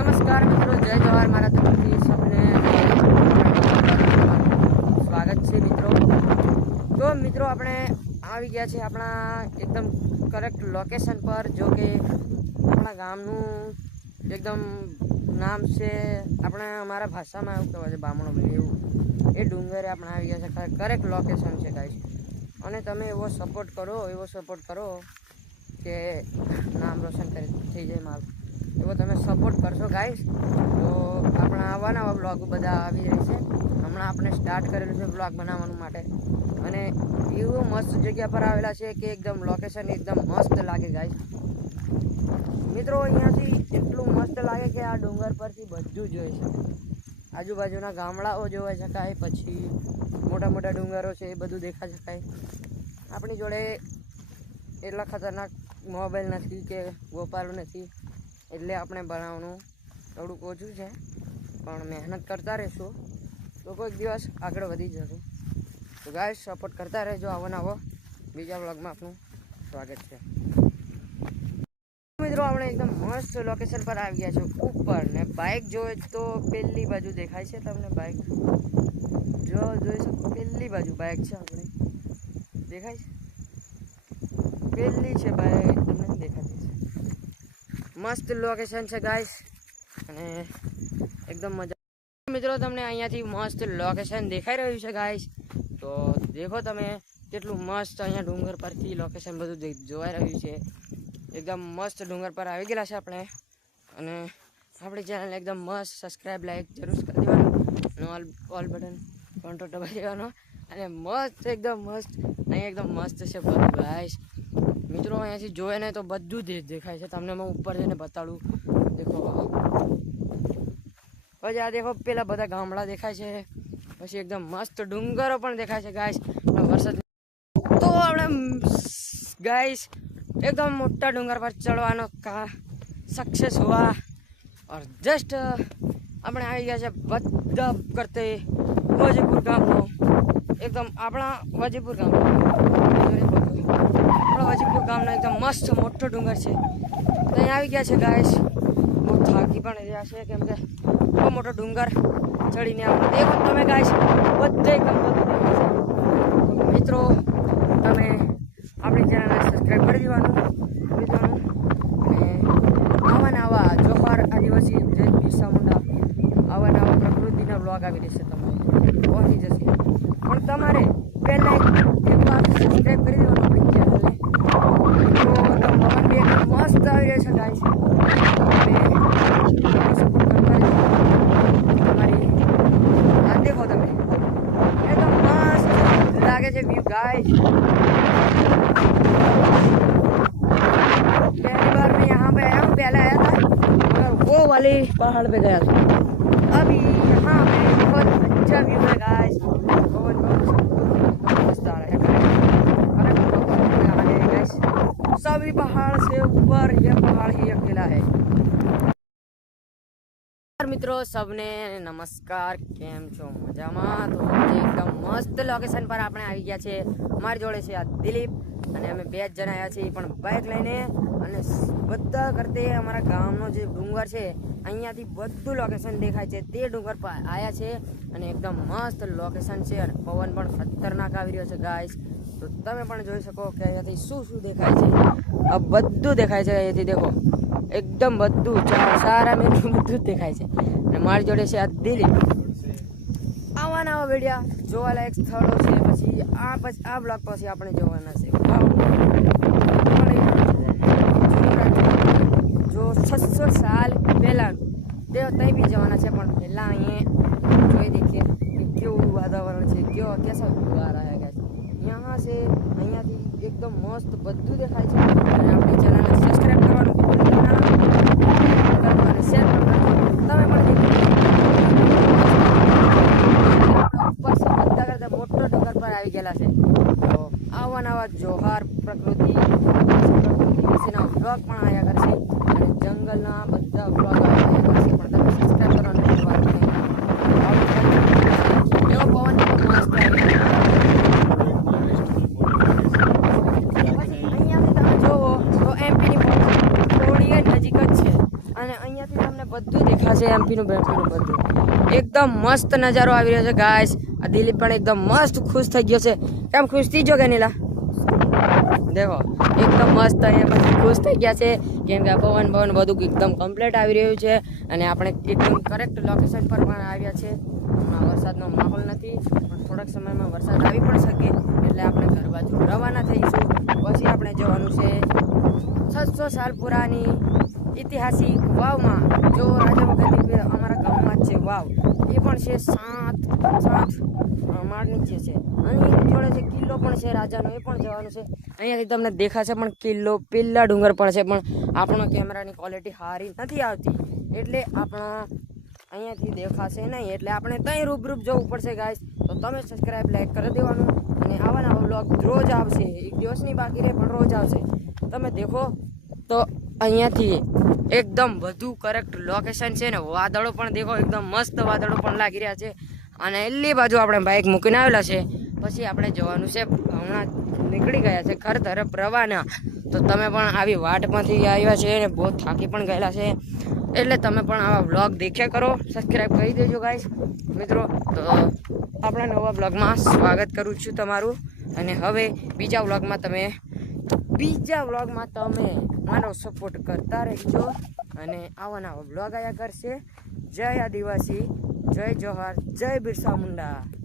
નમસ્કાર મિત્રો, જય જવાહર. મારા તરફથી સૌને સ્વાગત છે મિત્રો. તો મિત્રો આપણે આવી ગયા છે આપણા એકદમ કરેક્ટ લોકેશન પર. જો કે આપણા ગામનું એકદમ નામ છે, આપણે અમારા ભાષામાં એવું કહેવાય છે બામણો બની, એવું એ ડુંગરે આપણે આવી ગયા છે. કરેક્ટ લોકેશન છે ગાઈસ. અને તમે એવો સપોર્ટ કરો કે નામ રોશન થઈ જાય મારું. એવો તમે સપોર્ટ કરશો ગાઈસ તો આપણા આવા બ્લોગ બધા આવી રહી છે. હમણાં આપણે સ્ટાર્ટ કરેલું છે બ્લોગ બનાવવાનું માટે, અને એવું મસ્ત જગ્યા પર આવેલા છે કે એકદમ લોકેશન એકદમ મસ્ત લાગે ગાઈસ. મિત્રો અહીંયાથી એટલું મસ્ત લાગે કે આ ડુંગર પરથી બધું જોઈ શકાય. આજુબાજુના ગામડાઓ જોઈ શકાય, પછી મોટા મોટા ડુંગરો છે એ બધું દેખાઈ શકાય. આપણી જોડે એટલા ખતરનાક મોબાઈલ નથી કે ગોપાલો નથી, એટલે આપણે બનાવવાનું થોડુંક ઓછું છે, પણ મહેનત કરતા રહીશું તો કોઈક દિવસ આગળ વધી જશું. તો ગાઈસ સપોર્ટ કરતા રહેજો. આવો બીજા વ્લોગમાં આપનું સ્વાગત છે. મિત્રો આપણે એકદમ મસ્ત લોકેશન પર આવી ગયા છે ઉપર, ને બાઇક જોઈએ તો પેલી બાજુ દેખાય છે તમને. બાઇક જોઈ શકો, પેલી બાજુ બાઇક છે આપણે, દેખાય છે પેલી છે બાઇક, તમને દેખાતી છે. મસ્ત લોકેશન છે ગાઈસ, અને એકદમ મજા. મિત્રો તમને અહીંયાથી મસ્ત લોકેશન દેખાઈ રહ્યું છે ગાઈસ, તો દેખો તમે કેટલું મસ્ત અહીંયા ડુંગર પરથી લોકેશન બધું જોવાઈ રહ્યું છે. એકદમ મસ્ત ડુંગર પર આવી ગયેલા છે આપણે, અને આપણી ચેનલ એકદમ મસ્ત સબસ્ક્રાઈબ લાઈક જરૂર કરી દેવાનું, અને ઓલ બટન ઘંટો દબાવી દેવાનો, અને મસ્ત એકદમ મસ્ત અહીં એકદમ મસ્ત છે બધું ગાઈસ. મિત્રો અહીંયાથી જોયે ને તો બધું દેખાય છે તમને. હું ઉપર જઈને બતાડું. દેખો પછી આ દેખો પેલા બધા ગામડા દેખાય છે, પછી એકદમ મસ્ત ડુંગરો પણ દેખાય છે ગાઈસ. વરસાદ તો આપણે ગાઈસ एकदम मोटा डूंगर पर चढ़वानो का सक्सेस हुआ, और जस्ट अपने आई गया है बद्दा करते वजीपुर गाम नो. एकदम अपना वजीपुर गाम एकदम मस्त मोटो डूंगर है. तो अँ आई गया है गाइस. बहुत थाकी पण रह्या छे केम के बહુ મોટો ડુંગર ચડીને આપણે દેખો તમે ગાઈસ બધે એકદમ મિત્રો તમે આપણી ચેનલને સબસ્ક્રાઈબ કરી દેવાનું. અને આવા જોહાર આદિવાસી જય બિરસા મુંડા આવા પ્રકૃતિના વ્લોગ આવી રહેશે, તમારે પહોંચી જશે. પણ તમારે પહેલાં એક વાર સબસ્ક્રાઈબ કરી દેવાનું આપણી ચેનલને. તો તમારે બી એકદમ મસ્ત આવી રહે છે ગાઈસ. તમારી આ દેખો તમે એકદમ મસ્ત લાગે છે વ્યૂ गाइस. पहली बार मैं यहाँ पे आया हूँ, पहले आया था मगर वो वाले पहाड़ पे गया था. अभी यहाँ पे बहुत अच्छा व्यू है गाइस. बहुत मस्त आ रहा है गाइस. सभी पहाड़ से ऊपर ये पहाड़ ही अकेला है. મિત્રો સૌને નમસ્કાર, કેમ છો? મજામાં? તો એકદમ મસ્ત લોકેશન પર આપણે આવી ગયા છે. અમારી જોડે છે આ દિલીપ, અને અમે 2 જ જણા આવ્યા છીએ પણ બાઇક લઈને, અને બધા કરતે અમારા ગામનો જે ડુંગર છે અહીંયાથી બધું લોકેશન દેખાય છે. તે ડુંગર પર આવ્યા છે, અને એકદમ મસ્ત લોકેશન છે, અને પવન પણ ખતરનાક આવી રહ્યો છે ગાઈસ. તો તમે પણ જોઈ શકો કે અહીંયાથી શું દેખાય છે. આ બધું દેખાય છે અહીંયાથી. દેખો એકદમ બધું સારા મેં બધું દેખાય છે. અને મારી જોડે છે આ દિલીપ. આવા વિડીયા જોવાલાયક સ્થળો છે. પછી આ બ્લોગ પછી આપણે જોવાના છે જો 600 साल પહેલાં તે ત્યાં બી જવાના છે, પણ પહેલાં અહીંયા જોઈ દેખીએ કે કેવું વાતાવરણ છે, કેસા આ રહ્યા है गाइस. यहाँ से અહીંયાથી એકદમ મસ્ત બધું દેખાય છે. અને આપણી ચેનલને સબસ્ક્રાઈબ કરવાનું ભૂલતા ના, અને શેર કરવાનું. તમે પણ બધા કરતા મોટો ડુંગર પર આવી ગયેલા છે. તો આવા જોહાર પ્રકૃતિ વિશેના બ્લોગ પણ આવ્યા કરશે, અને જંગલના બધા બ્લોગ આવ્યા કરશે. પણ તમે સબસ્ક્રાઈબ કરવાનું ભૂલવાનું નહીં. એવો પવન મસ્ત અહીંયાથી તમે જોવો તો એમપીની થોડી નજીક જ છે, અને અહીંયાથી તમને બધું દેખાશે એમપીનું બેમપીનું બધું એકદમ મસ્ત નજારો આવી રહ્યો છે ગાઈસ આ દિલીપ પણ એકદમ મસ્ત ખુશ થઈ ગયો છે કેમ ખુશ થઈ ગયો કે નીલા દેખો એકદમ મસ્ત અહીંયા પછી ખુશ થઈ ગયા છે કેમ કે આ પવન બધું એકદમ કમ્પ્લીટ આવી રહ્યું છે અને આપણે એકદમ કરેક્ટ લોકેશન પર પણ આવ્યા છે હમણાં વરસાદનો માહોલ નથી પણ થોડાક સમયમાં વરસાદ આવી પણ શકે એટલે આપણે ઘર બાજુ રવાના થઈશું પછી આપણે જવાનું છે 600 સાલ પુરાની ઐતિહાસિક વાવમાં જો રાજા વખતની અમારા ગામમાં જ છે વાવ એ પણ છે સાત માળ નીચે છે અને એની જોડે છે કિલ્લો પણ છે રાજાનો એ પણ જવાનું છે અહીંયાથી તમને દેખાશે પણ કિલ્લો પેલા ડુંગર પણ છે પણ આપણો કેમેરાની ક્વોલિટી સારી નથી આવતી એટલે આપણો અહીંયાથી દેખાશે નહીં એટલે આપણે ત્યાં રૂબરૂપ જવું પડશે ગાઈસ તો તમે સબસ્ક્રાઈબ લાઈક કરી દેવાનું અને આવા નવા બ્લોગ રોજ આવશે એક દિવસની બાકી રહે પણ રોજ આવશે તમે દેખો તો અહીંયાથી એકદમ બધું કરેક્ટ લોકેશન છે ને વાદળો પણ દેખો એકદમ મસ્ત વાદળો પણ લાગી રહ્યા છે અને એટલી બાજુ આપણે બાઇક મૂકીને આવેલા છે પછી આપણે જવાનું છે હમણાં નીકળી ગયા છે ઘર તરફ રવાના તો તમે પણ આવી વાટમાંથી આવ્યા છે ને બહુ થાકી પણ ગયેલા છે એટલે તમે પણ આવા બ્લોગ દેખ્યા કરો સબસ્ક્રાઈબ કરી દેજો ગાઈસ મિત્રો તો આપણા નવા બ્લોગમાં સ્વાગત કરું છું તમારું અને હવે બીજા બ્લોગમાં તમે મારો સપોર્ટ કરતા રહેજો અને આવા નવા બ્લોગ આવ્યા કરશે જય આદિવાસી જય જોહાર જય બિરસા મુંડા